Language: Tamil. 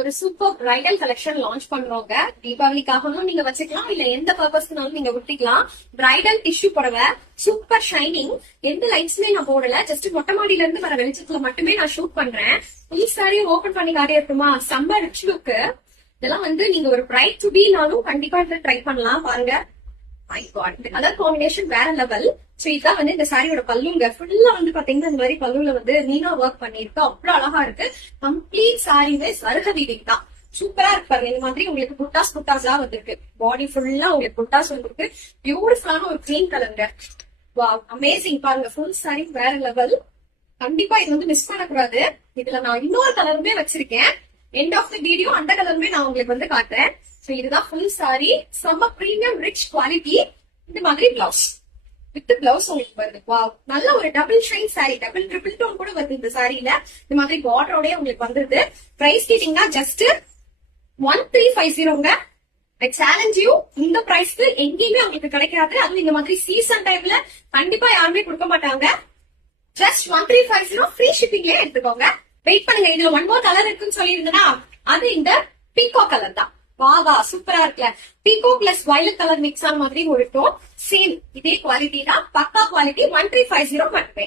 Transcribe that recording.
ஒரு சூப்பர் பிரைடல் கலெக்ஷன் லான்ச் பண்றோங்க. தீபாவளிக்காகவும் நீங்க வச்சுக்கலாம், இல்ல எந்த பர்பஸ்க்குனாலும் நீங்க விட்டுக்கலாம். பிரைடல் டிஷ்யூ புடவை, சூப்பர் ஷைனிங். எந்த லைட்ஸ்மே நான் போடல, ஜஸ்ட் மொட்டை மாடியில இருந்து வர வெளிச்சத்துல மட்டுமே நான் ஷூட் பண்றேன். ஃபுல் சாரி ஓபன் பண்ணி காட்டியிருக்குமா, செம்ம ரிச் லுக். இதெல்லாம் நீங்க ஒரு பிரைட் டு பீனாலும் கண்டிப்பா ட்ரை பண்ணலாம். பாருங்க, கலர் காம்பினேஷன் வேற லெவல். சோ இதான் இந்த சாரியோட பல்லுங்க. ஃபுல்லா பாத்தீங்கன்னா இந்த மாதிரி பல்லுல மீனா ஒர்க் பண்ணிருக்கு, அவ்வளவு அழகா இருக்கு. கம்ப்ளீட் சாரிவே சருக வீடிங் தான். சூப்பரா இருக்கு பாருங்க. இந்த மாதிரி உங்களுக்கு புட்டாஸா வந்திருக்கு. பாடி ஃபுல்லா உங்களுக்கு புட்டாஸ் வந்திருக்கு. பியூட்டிஃபுல்லான ஒரு கிரீன் கலருங்க. Wow, amazing. பாருங்க, ஃபுல் சாரி வேற லெவல். கண்டிப்பா இது மிஸ் பண்ணக்கூடாது. இதுல நான் இன்னொரு கலருமே வச்சிருக்கேன். எண்ட் ஆஃப் த வீடியோ அந்த கலருமே நான் உங்களுக்கு காட்டுறேன். சோ இதுதான் ஃபுல் சாரி. செம்ம பிரீமியம் ரிச் குவாலிட்டி. இந்த மாதிரி பிளவுஸ் வித் பிளவுஸ் உங்களுக்கு வருது. வாவ், நல்ல ஒரு double shine sari. Double triple tone கூட வருது இந்த சாரியில. இந்த மாதிரி பார்டரோடய உங்களுக்கு வந்துருது. பிரைஸ் கேட்டீங்கன்னா ஜஸ்ட் 1350ங்க. ஐ சேலஞ்ச் யூ, இந்த பிரைஸ்க்கு எங்கேயுமே உங்களுக்கு கிடைக்காது. அதுவும் இந்த மாதிரி சீசன் டைம்ல கண்டிப்பா யாருமே கொடுக்க மாட்டாங்க. ஜஸ்ட் 1350 ஃப்ரீ ஷிப்பிங்லயே எடுத்துக்கோங்க. வெயிட் பண்ணுங்க, இதுல ஒன் மோர் கலர் இருக்குன்னு சொல்லியிருந்தேன்னா அது இந்த பீகோ கலர் தான். வாவா, சூப்பரா இருக்குல்ல. பீகோ பிளஸ் வயலட் கலர் மிக்ஸ் ஆன மாதிரி ஒரு டோன். சேம் இதே குவாலிட்டி தான், பக்கா குவாலிட்டி. 1350 மட்டுமே.